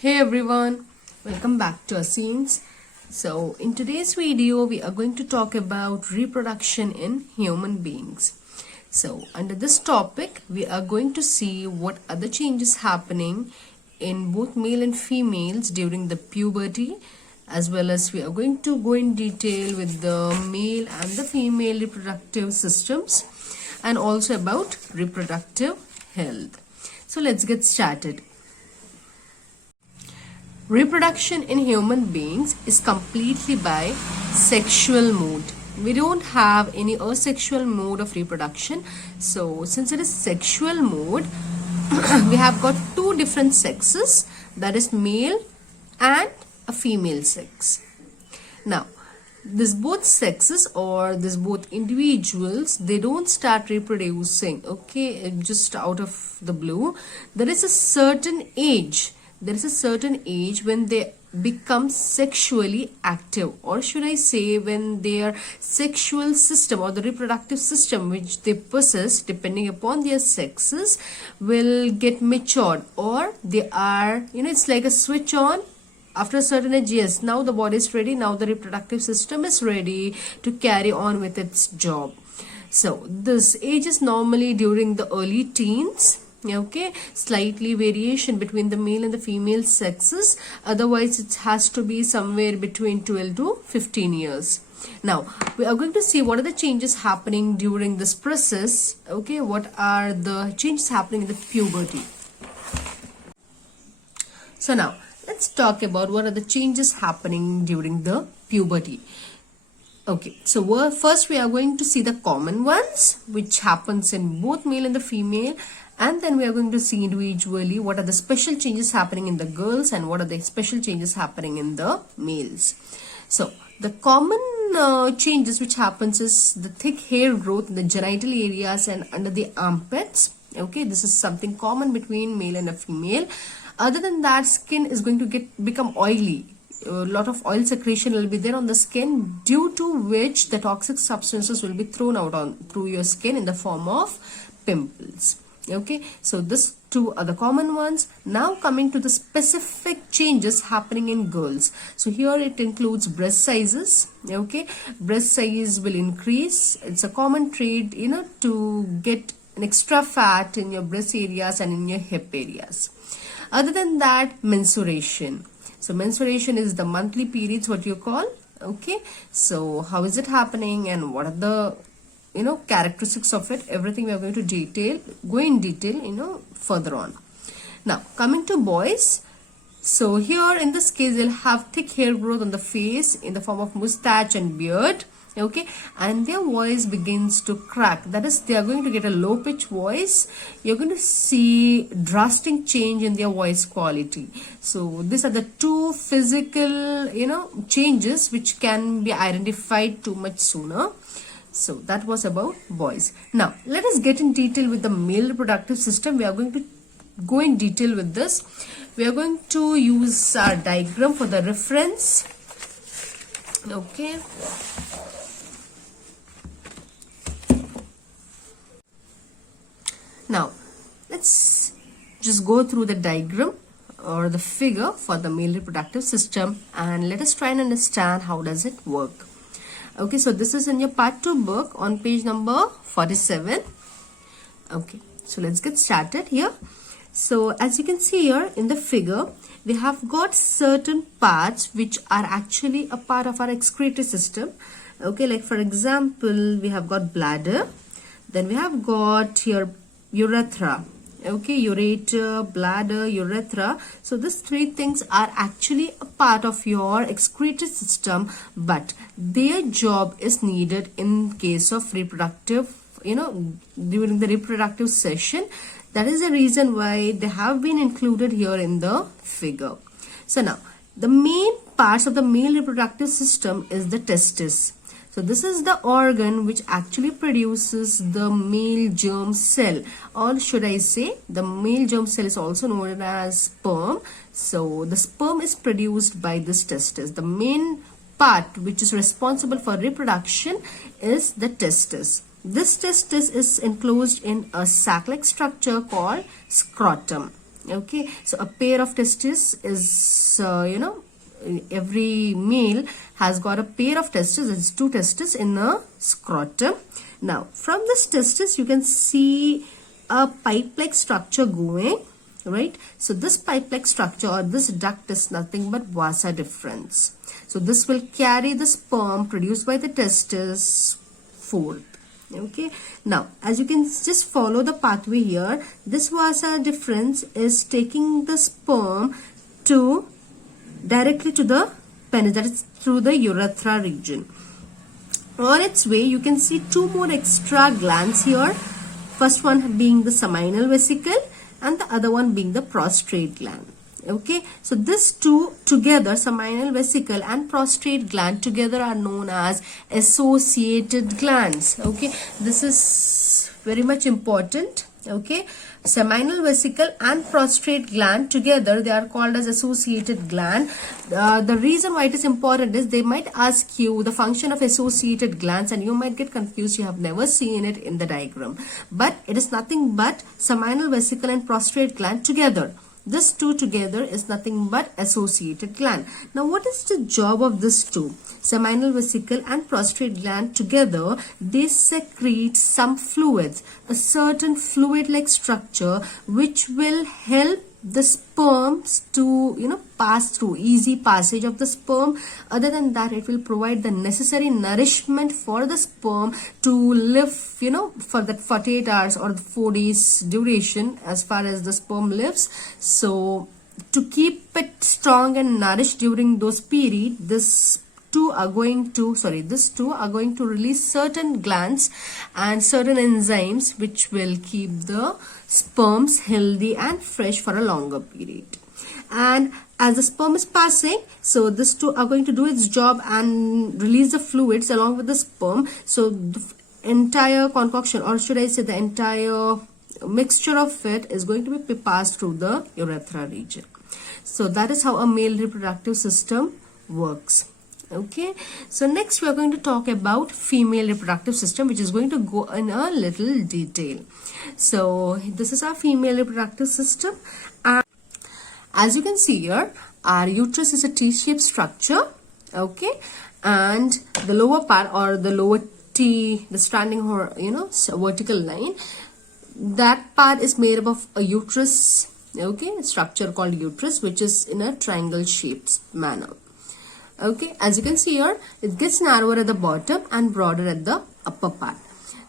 Hey everyone, welcome back to our scenes. So in today's video we are going to talk about reproduction in human beings. So under this topic we are going to see what are the changes happening in both male and females during the puberty, as well as we are going to go in detail with the male and the female reproductive systems and also about reproductive health. So let's get started. Reproduction in human beings is completely by sexual mode. We don't have any asexual mode of reproduction. So since it is sexual mode, we have got two different sexes, that is male and a female sex. Now, this both sexes or this both individuals, they don't start reproducing, okay, just out of the blue. There is a certain age when they become sexually active, or should I say when their sexual system or the reproductive system which they possess depending upon their sexes will get matured, or they are, it's like a switch on. After a certain age, yes, now the body is ready, now the reproductive system is ready to carry on with its job. So this age is normally during the early teens. Okay, slightly variation between the male and the female sexes, otherwise it has to be somewhere between 12 to 15 years. Now we are going to see what are the changes happening during this process. Okay, what are the changes happening in the puberty. So now let's talk about what are the changes happening during the puberty. Okay, so first we are going to see the common ones which happens in both male and the female, and then we are going to see individually what are the special changes happening in the girls and what are the special changes happening in the males. So the common changes which happens is the thick hair growth in the genital areas and under the armpits. Okay, this is something common between male and a female. Other than that, skin is going to become oily. A lot of oil secretion will be there on the skin, due to which the toxic substances will be thrown out through your skin in the form of pimples. Okay, so these two are the common ones. Now coming to the specific changes happening in girls. So here it includes breast sizes. Okay, breast size will increase. It's a common trait, to get an extra fat in your breast areas and in your hip areas. Other than that, menstruation. So menstruation is the monthly periods, what you call. Okay, so how is it happening and what are the characteristics of it, everything we are going to go in detail further on. Now coming to boys, so here in this case they'll have thick hair growth on the face in the form of mustache and beard. Okay, and their voice begins to crack, that is they are going to get a low pitch voice. You're going to see drastic change in their voice quality. So these are the two physical changes which can be identified too much sooner. So that was about boys. Now let us get in detail with the male reproductive system. We are going to go in detail with this. We are going to use our diagram for the reference. Okay. Now let's just go through the diagram or the figure for the male reproductive system and let us try and understand how does it work. Okay, so this is in your part 2 book on page number 47. Okay, so let's get started here. So as you can see here in the figure, we have got certain parts which are actually a part of our excretory system. Okay, like for example, we have got bladder, then we have got here urethra. Okay, ureter, bladder, urethra. So these three things are actually a part of your excretory system, but their job is needed in case of reproductive, during the reproductive session. That is the reason why they have been included here in the figure. So now the main parts of the male reproductive system is the testis. So this is the organ which actually produces the male germ cell, or should I say the male germ cell is also known as sperm. So the sperm is produced by this testis. The main part which is responsible for reproduction is the testis. This testis is enclosed in a sac-like structure called scrotum. Okay, so a pair of testes is, every male has got a pair of testes. It's 2 testes in a scrotum. Now, from this testis, you can see a pipe-like structure going, right? So this pipe-like structure or this duct is nothing but vasa deferens. So this will carry the sperm produced by the testis forth. Okay, now as you can just follow the pathway here, this vasa deferens is taking the sperm to directly to the penis, that is through the urethra region. On its way, you can see 2 more extra glands here. First one being the seminal vesicle and the other one being the prostrate gland. Okay, so these 2 together, seminal vesicle and prostrate gland together, are known as associated glands. Okay, this is very much important. Okay, seminal vesicle and prostrate gland together, they are called as associated gland. The reason why it is important is they might ask you the function of associated glands and you might get confused. You have never seen it in the diagram, but it is nothing but seminal vesicle and prostrate gland together. This 2 together is nothing but associated gland. Now, what is the job of this 2? Seminal vesicle and prostrate gland together, they secrete some fluids, a certain fluid-like structure which will help the sperms to pass through, easy passage of the sperm. Other than that, it will provide the necessary nourishment for the sperm to live for that 48 hours or 4 days duration as far as the sperm lives. So to keep it strong and nourished during those period, these 2 are going to release certain glands and certain enzymes which will keep the sperms healthy and fresh for a longer period. And as the sperm is passing, so these 2 are going to do its job and release the fluids along with the sperm. So the entire concoction, or should I say the entire mixture of it, is going to be passed through the urethra region. So that is how a male reproductive system works. Okay, so next we are going to talk about female reproductive system, which is going to go in a little detail. So this is our female reproductive system, and as you can see here, our uterus is a T-shaped structure. Okay, and the lower part, or the lower T, the standing vertical line, that part is made up of a uterus. Okay, structure called uterus, which is in a triangle shaped manner. Okay, as you can see here, it gets narrower at the bottom and broader at the upper part.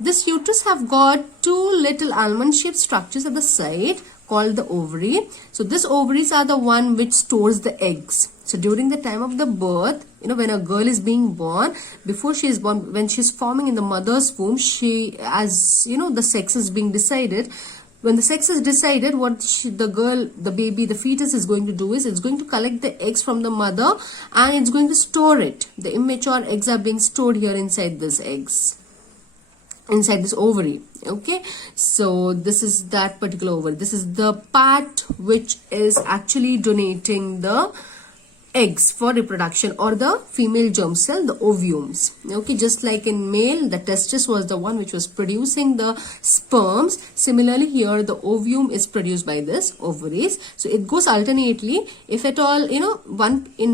This uterus have got 2 little almond shaped structures at the side called the ovary. So these ovaries are the one which stores the eggs. So during the time of the birth, when a girl is being born, before she is born, when she is forming in the mother's womb, the sex is being decided. When the sex is decided, what the baby, the fetus is going to do is, it's going to collect the eggs from the mother and it's going to store it. The immature eggs are being stored here inside these eggs, inside this ovary. Okay, so this is that particular ovary. This is the part which is actually donating the eggs for reproduction, or the female germ cell, the ovumes. Okay, just like in male, the testis was the one which was producing the sperms. Similarly here, the ovum is produced by this ovaries. So it goes alternately. If at all, in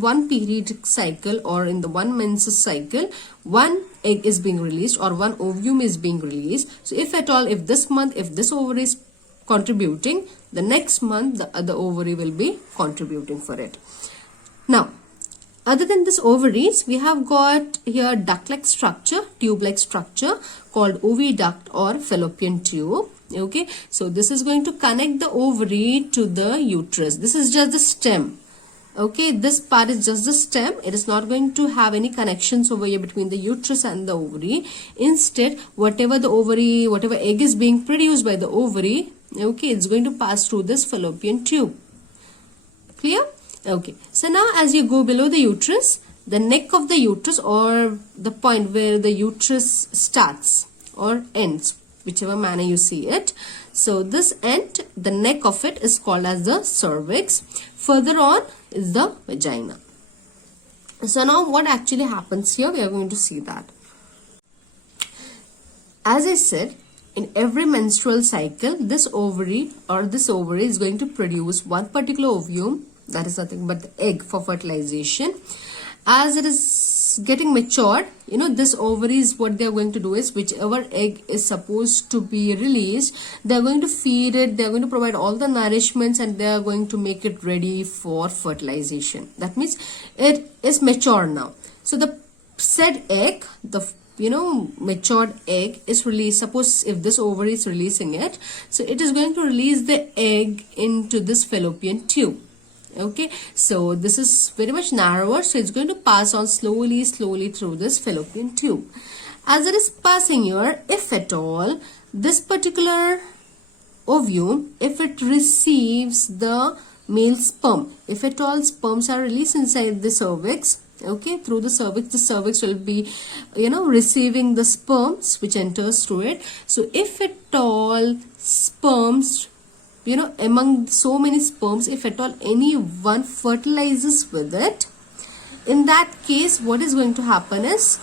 one periodic cycle or in the one menses cycle, one egg is being released or one ovum is being released. So if at all, if this month, if this ovary is contributing, the next month the other ovary will be contributing for it. Now, other than this ovaries, we have got here duct-like structure, tube-like structure called oviduct or fallopian tube. Okay, so this is going to connect the ovary to the uterus. This is just the stem. Okay, this part is just the stem. It is not going to have any connections over here between the uterus and the ovary. Instead, whatever egg is being produced by the ovary, okay, it's going to pass through this fallopian tube. Clear? Okay, so now as you go below the uterus, the neck of the uterus, or the point where the uterus starts or ends, whichever manner you see it. So this end, the neck of it is called as the cervix. Further on is the vagina. So now what actually happens here, we are going to see that. As I said, in every menstrual cycle, this ovary is going to produce one particular ovum, that is nothing but the egg for fertilization. As it is getting matured, this ovaries, what they are going to do is, whichever egg is supposed to be released, they are going to feed it, they are going to provide all the nourishments, and they are going to make it ready for fertilization. That means it is mature now. So the said egg, the matured egg is released. Suppose if this ovary is releasing it, so it is going to release the egg into this fallopian tube. Okay, so this is very much narrower, so it's going to pass on slowly through this fallopian tube. As it is passing here, if at all this particular ovum, if it receives the male sperm, if at all sperms are released inside the cervix, okay, through the cervix will be receiving the sperms which enters through it. So if at all sperms, among so many sperms, if at all any one fertilizes with it, in that case what is going to happen is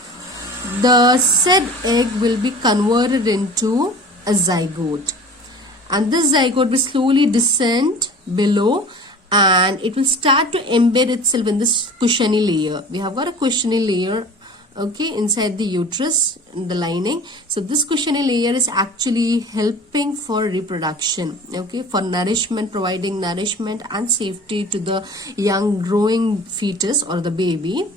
the said egg will be converted into a zygote, and this zygote will slowly descend below, and it will start to embed itself in this cushiony layer. We have got a cushiony layer, okay, inside the uterus, in the lining. So this cushiony layer is actually helping for reproduction, okay, for nourishment, providing nourishment and safety to the young growing fetus or the baby.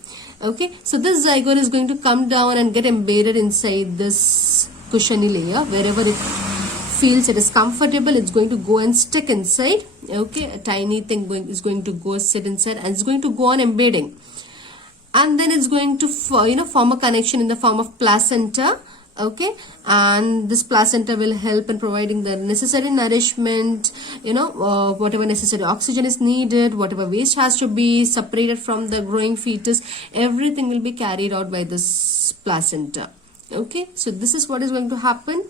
Okay, so this zygote is going to come down and get embedded inside this cushiony layer. Wherever it feels it is comfortable, it's going to go and stick inside. Okay, a tiny thing is going to go sit inside, and it's going to go on embedding, and then it's going to form a connection in the form of placenta. Okay, and this placenta will help in providing the necessary nourishment, whatever necessary oxygen is needed, whatever waste has to be separated from the growing fetus, everything will be carried out by this placenta. Okay, so this is what is going to happen,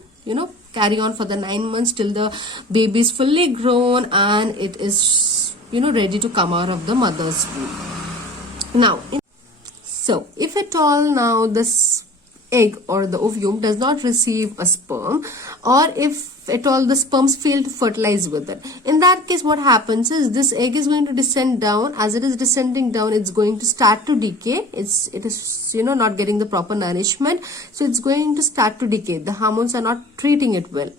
carry on for the 9 months till the baby is fully grown and it is ready to come out of the mother's womb. Now, so if at all now this egg or the ovum does not receive a sperm, or if at all the sperms fail to fertilize with it, in that case what happens is this egg is going to descend down. As it is descending down, it's going to start to decay. It is not getting the proper nourishment, so it's going to start to decay. The hormones are not treating it well.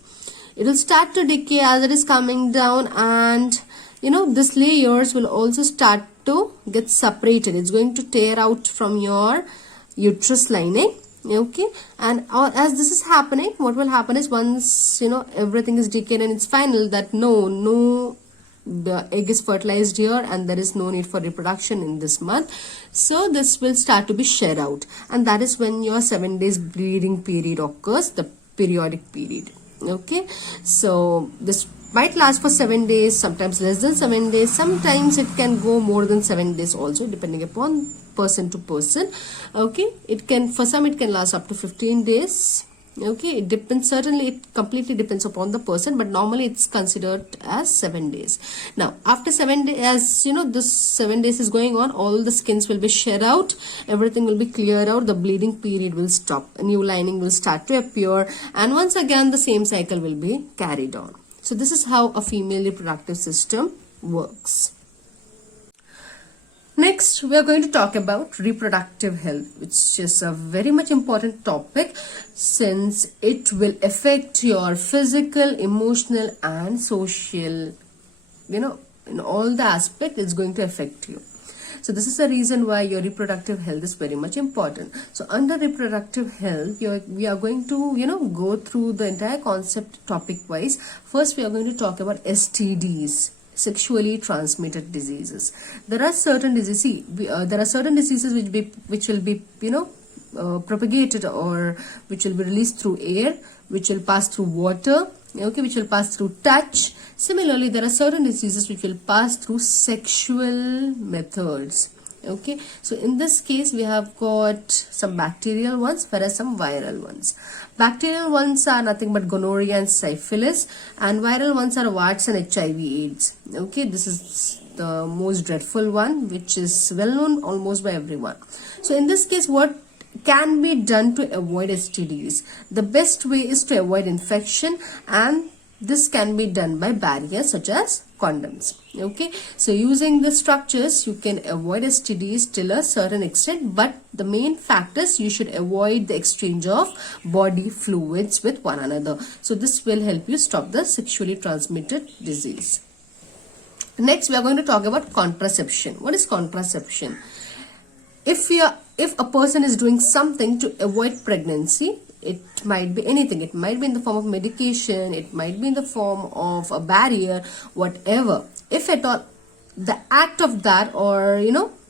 It will start to decay as it is coming down, and this layers will also start to get separated. It's going to tear out from your uterus lining. Okay, and as this is happening, what will happen is, once everything is decayed and it's final that the egg is fertilized here and there is no need for reproduction in this month, so this will start to be shed out, and that is when your 7 days bleeding period occurs, the periodic period. Okay, so this might last for 7 days, sometimes less than 7 days, sometimes it can go more than 7 days also, depending upon person to person. Okay, for some it can last up to 15 days. Okay, it depends, certainly it completely depends upon the person, but normally it's considered as 7 days. Now after 7 days, as this 7 days is going on, all the skins will be shed out, everything will be cleared out, the bleeding period will stop, a new lining will start to appear, and once again the same cycle will be carried on. So this is how a female reproductive system works. Next, we are going to talk about reproductive health, which is a very much important topic, since it will affect your physical, emotional and social, in all the aspects it's going to affect you. So this is the reason why your reproductive health is very much important. So under reproductive health, we are going to, go through the entire concept topic wise. First, we are going to talk about STDs. Sexually transmitted diseases. There are certain diseases. There are certain diseases which will be propagated, or which will be released through air, which will pass through water. Okay, which will pass through touch. Similarly, there are certain diseases which will pass through sexual methods. Okay, so in this case we have got some bacterial ones, whereas some viral ones. Bacterial ones are nothing but gonorrhea and syphilis, and viral ones are warts and HIV/AIDS. Okay, this is the most dreadful one, which is well known almost by everyone. So in this case, what can be done to avoid STDs. The best way is to avoid infection, and this can be done by barriers such as condoms. Okay, so using the structures you can avoid STDs till a certain extent, but the main factor is you should avoid the exchange of body fluids with one another. So this will help you stop the sexually transmitted disease. Next, we are going to talk about contraception. What is contraception? If a person is doing something to avoid pregnancy, it might be anything. It might be in the form of medication, it might be in the form of a barrier, whatever. If at all, the act of that, or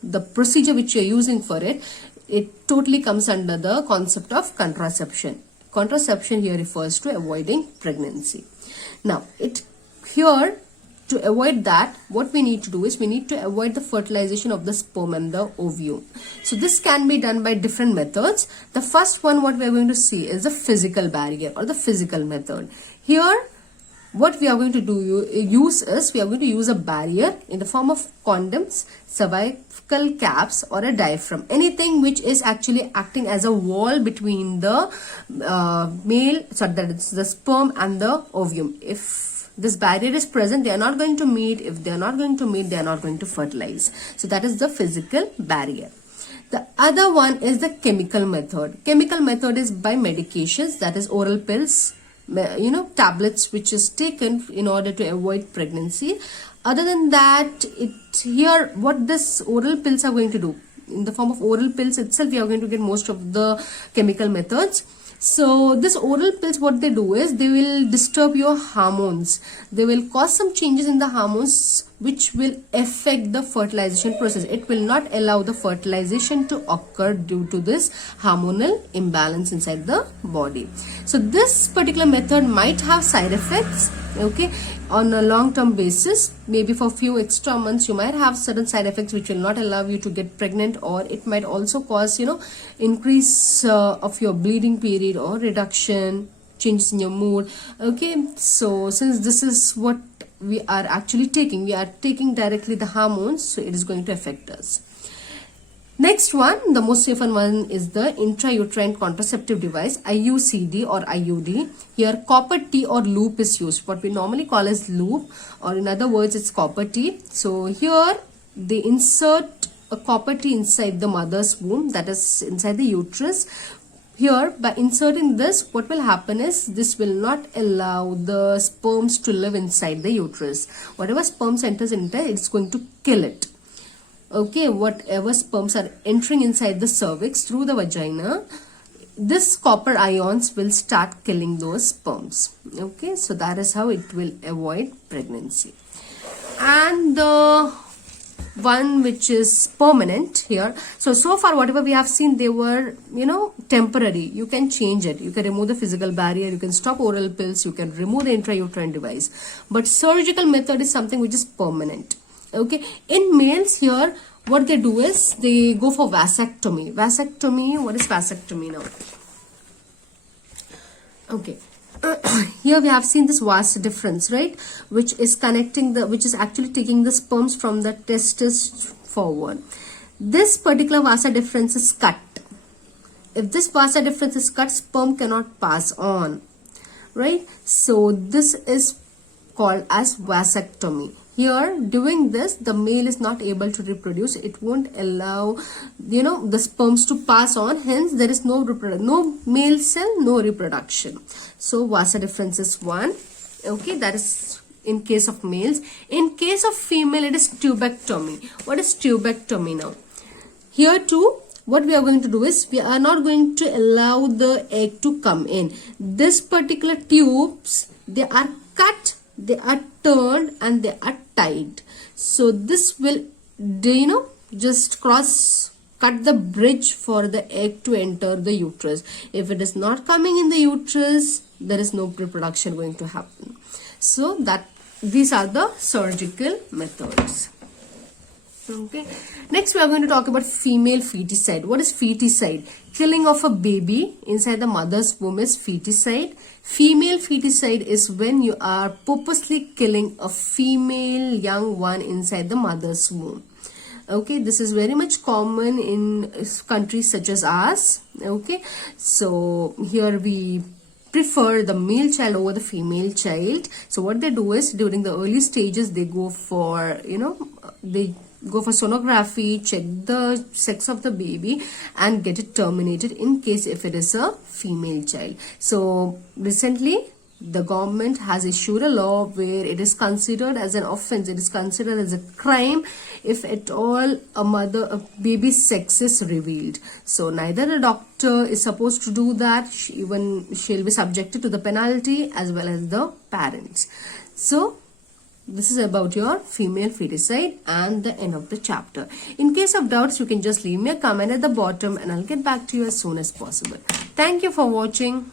the procedure which you're using for it, it totally comes under the concept of contraception. Contraception here refers to avoiding pregnancy. Now, to avoid that, what we need to do is we need to avoid the fertilization of the sperm and the ovum. So this can be done by different methods. The first one what we are going to see is the physical barrier or the physical method. Here, what we are going to use a barrier in the form of condoms, cervical caps, or a diaphragm. Anything which is actually acting as a wall between the the sperm and the ovum. If this barrier is present, they are not going to meet. If they are not going to meet, they are not going to fertilize. So that is the physical barrier. The other one is the chemical method. Chemical method is by medications, that is oral pills, tablets which is taken in order to avoid pregnancy. Other than that, what this oral pills are going to do, in the form of oral pills itself, we are going to get most of the chemical methods. So this oral pills, what they do is they will disturb your hormones. They will cause some changes in the hormones which will affect the fertilization process. It will not allow the fertilization to occur due to this hormonal imbalance inside the body. So this particular method might have side effects, okay, on a long-term basis. Maybe for a few extra months you might have certain side effects which will not allow you to get pregnant, or it might also cause increase of your bleeding period or reduction, changes in your mood. Okay, so since this is what we are actually taking, we are taking directly the hormones, so it is going to affect us. Next one, the most safer one, is the intrauterine contraceptive device, IUCD or IUD. Here copper T or loop is used, what we normally call as loop, or in other words it's copper T. So here they insert a copper T inside the mother's womb, that is inside the uterus. Here, by inserting this, what will happen is this will not allow the sperms to live inside the uterus. Whatever sperms enters into it, it's going to kill it. Okay, whatever sperms are entering inside the cervix through the vagina, this copper ions will start killing those sperms. Okay, so that is how it will avoid pregnancy. And the one which is permanent here, so far whatever we have seen, they were temporary. You can change it, you can remove the physical barrier, you can stop oral pills, you can remove the intrauterine device, but surgical method is something which is permanent. Okay, in males here, what they do is they go for vasectomy. What is vasectomy now? Okay, here we have seen this vas difference, right, which is actually taking the sperms from the testis forward. This particular vasa difference is cut. If this vasa difference is cut, sperm cannot pass on, right? So this is called as vasectomy. Here, doing this, the male is not able to reproduce. It won't allow, the sperms to pass on. Hence, there is no male cell, no reproduction. So, vasa difference is 1. Okay, that is in case of males. In case of female, it is tubectomy. What is tubectomy now? Here too, what we are going to do is we are not going to allow the egg to come in. This particular tubes, they are cut, they are turned, and they are tied. So this will, just cut the bridge for the egg to enter the uterus. If it is not coming in the uterus, there is no reproduction going to happen. So these are the surgical methods. Okay. Next, we are going to talk about female feticide. What is feticide? Killing of a baby inside the mother's womb is feticide. Female feticide is when you are purposely killing a female young one inside the mother's womb. Okay, this is very much common in countries such as ours. Okay, so here we prefer the male child over the female child. So what they do is, during the early stages, they go for, they go for sonography, check the sex of the baby, and get it terminated in case if it is a female child. So recently the government has issued a law where it is considered as an offense, it is considered as a crime if at all a baby's sex is revealed. So neither a doctor is supposed to do that, even she'll be subjected to the penalty, as well as the parents. So this is about your female feticide and the end of the chapter. In case of doubts, you can just leave me a comment at the bottom and I'll get back to you as soon as possible. Thank you for watching.